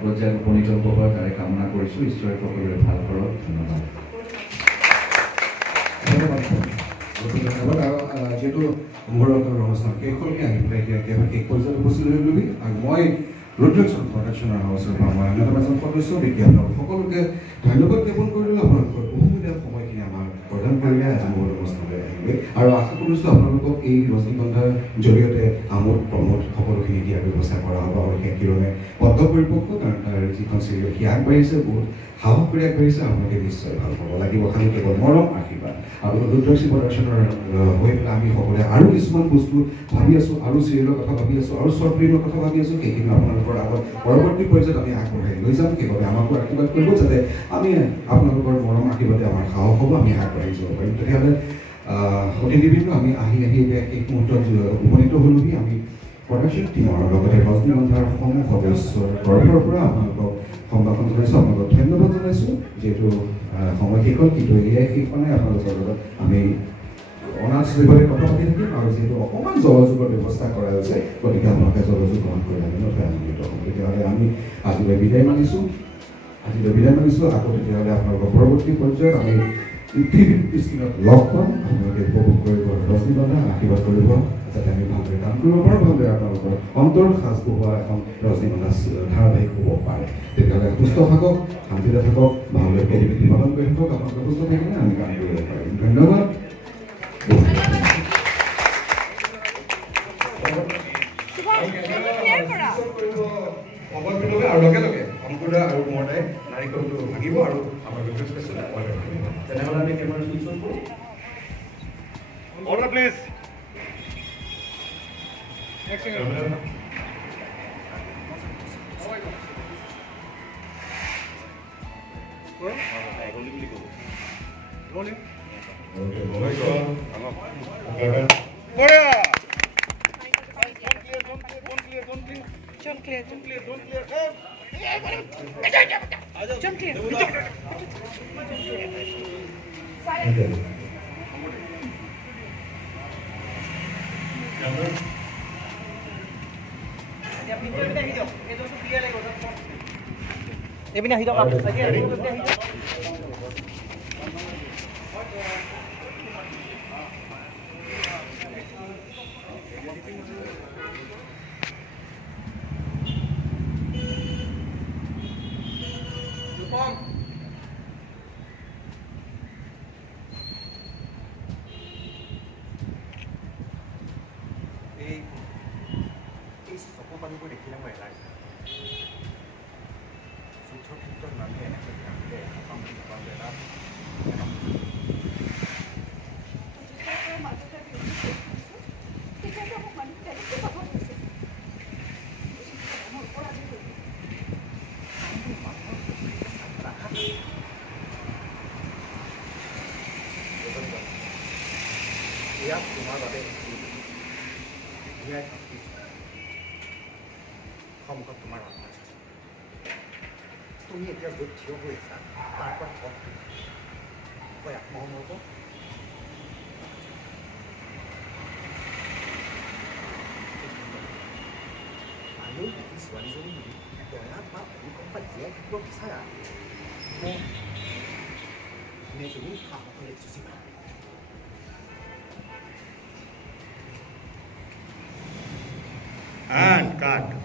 পৰ্যায়ত উপনীত হ'ব পৰা তাৰে কামনা কৰিছোঁ। ঈশ্বৰে সকলোৰে ভাল কৰক। ধন্যবাদ। ধন্যবাদ। আৰু যিহেতু মুহূৰ্তৰ অনুষ্ঠান শেষ হ'লগৈ, আহি পেলাই এতিয়া একেবাৰে শেষ পৰ্যায়ত উপস্থিত হৈ ল'বি। আৰু মই ৰুদ্ৰাক্সন প্ৰডাকশ্যনৰ হাউচৰ পৰা মই অন্যতম এজন সদস্য দেখি আপোনালোক সকলোকে ধন্যবাদ জ্ঞাপন কৰিলোঁ। আপোনালোকৰ বহুমূলীয়া সময়খিনি আমাক প্ৰদান কৰিলে আজি মোৰ অনুষ্ঠানলৈ আহিলে। আৰু আশা কৰিছোঁ আপোনালোকক এই ৰজনীগন্ধাৰ জৰিয়তে আমোদ প্ৰমোদ সকলোখিনি দিয়াৰ ব্যৱস্থা কৰা হ'ব। আৰু সেই কিৰণে বদ্ধ পৰিপক্ষ, কাৰণ তাৰ যিখন চিৰিয়েল সি আগবাঢ়িছে, বহুত সাহস কৰি আগবাঢ়িছে। আপোনালোকে নিশ্চয় ভাল পাব লাগিব। খালি কেৱল মৰম আশীৰ্বাদ। আৰু ৰুদ্ৰাক্সী প্ৰডাকশ্যনৰ হৈ পেলাই আমি সকলোৱে আৰু কিছুমান বস্তু ভাবি আছোঁ, আৰু চিৰিয়েলৰ কথা ভাবি আছোঁ, আৰু শ্বৰ্ট ফিল্মৰ কথা ভাবি আছোঁ। সেইখিনি আপোনালোকৰ আগত পৰৱৰ্তী পৰ্যায়ত আমি আগবঢ়াই লৈ যাম। সেইবাবে আমাকো আশীৰ্বাদ কৰিব, যাতে আমি আপোনালোকৰ মৰম আশীৰ্বাদে আমাৰ সাহস হ'ব, আমি আগবাঢ়ি যাব পাৰিম। তেতিয়াহ'লে অতিথিবৃন্দ, আমি আহি এতিয়া শেষ মুহূৰ্তত উপনীত হ'লোহি। আমি প্ৰডাকশ্যন টীমৰ লগতে ৰজনীগন্ধাৰ সমূহ সদস্যৰ তৰফৰ পৰা আপোনালোকক সম্ভাষণ জনাইছোঁ, আপোনালোকক ধন্যবাদ জনাইছোঁ। যিহেতু সময় শেষ হ'ল, কিন্তু এয়াই শেষ হোৱা নাই। আপোনালোকৰ লগত আমি অনাস্থিৰভাৱে কথা পাতি থাকিম। আৰু যিহেতু অকণমান জলযোগৰ ব্যৱস্থা কৰা হৈছে, গতিকে আপোনালোকে জলযোগ গ্ৰহণ কৰি আমি নথৈ আনন্দিত হ'ম। তেতিয়াহ'লে আমি আজিলৈ বিদায় মানিছোঁ। আকৌ তেতিয়াহ'লে আপোনালোকৰ পৰৱৰ্তী পৰ্যায়ত আমি টিভি স্ক্ৰীণত লগ পাম। আপোনালোকে উপভোগ কৰিব, ৰজনীগন্ধা আশীৰ্বাদ কৰিব, যাতে আমি ভালদৰে কাম কৰিব পাৰোঁ, ভালদৰে আপোনালোকৰ অন্তৰ সাজ বহুৱা এখন ৰজনীগন্ধা ধাৰাবাহিক হ'ব পাৰে। তেতিয়াহ'লে সুস্থ থাকক, শান্তিৰে থাকক, ভালদৰে কেৰিবিটি পালন কৰি থাকক। আপোনালোকে সুস্থ থাকিলে আমি কাম কৰিব পাৰিম। ধন্যবাদ। আৰু লগে লগে অংকুৰা আৰু মৰ্দাই নাৰিকলটো ভাঙিব আৰু আমাৰ তেনেহ'লে আমি কেমেৰা চুইচ অন কৰোঁ। Order please. Rolling. Don't clear. Ebina hidop lagi. তুমি এতিয়া য'ত থিয় হৈ আছা তাৰ পৰা তই আত্মসন্মান হ'ব। আৰু যদি ছোৱালীজনী দয়াত বা ভূমিকম্পত জীয়াই থাকিব বিচাৰা নে তুমি সাহসেৰে যুঁজিবা। And cut.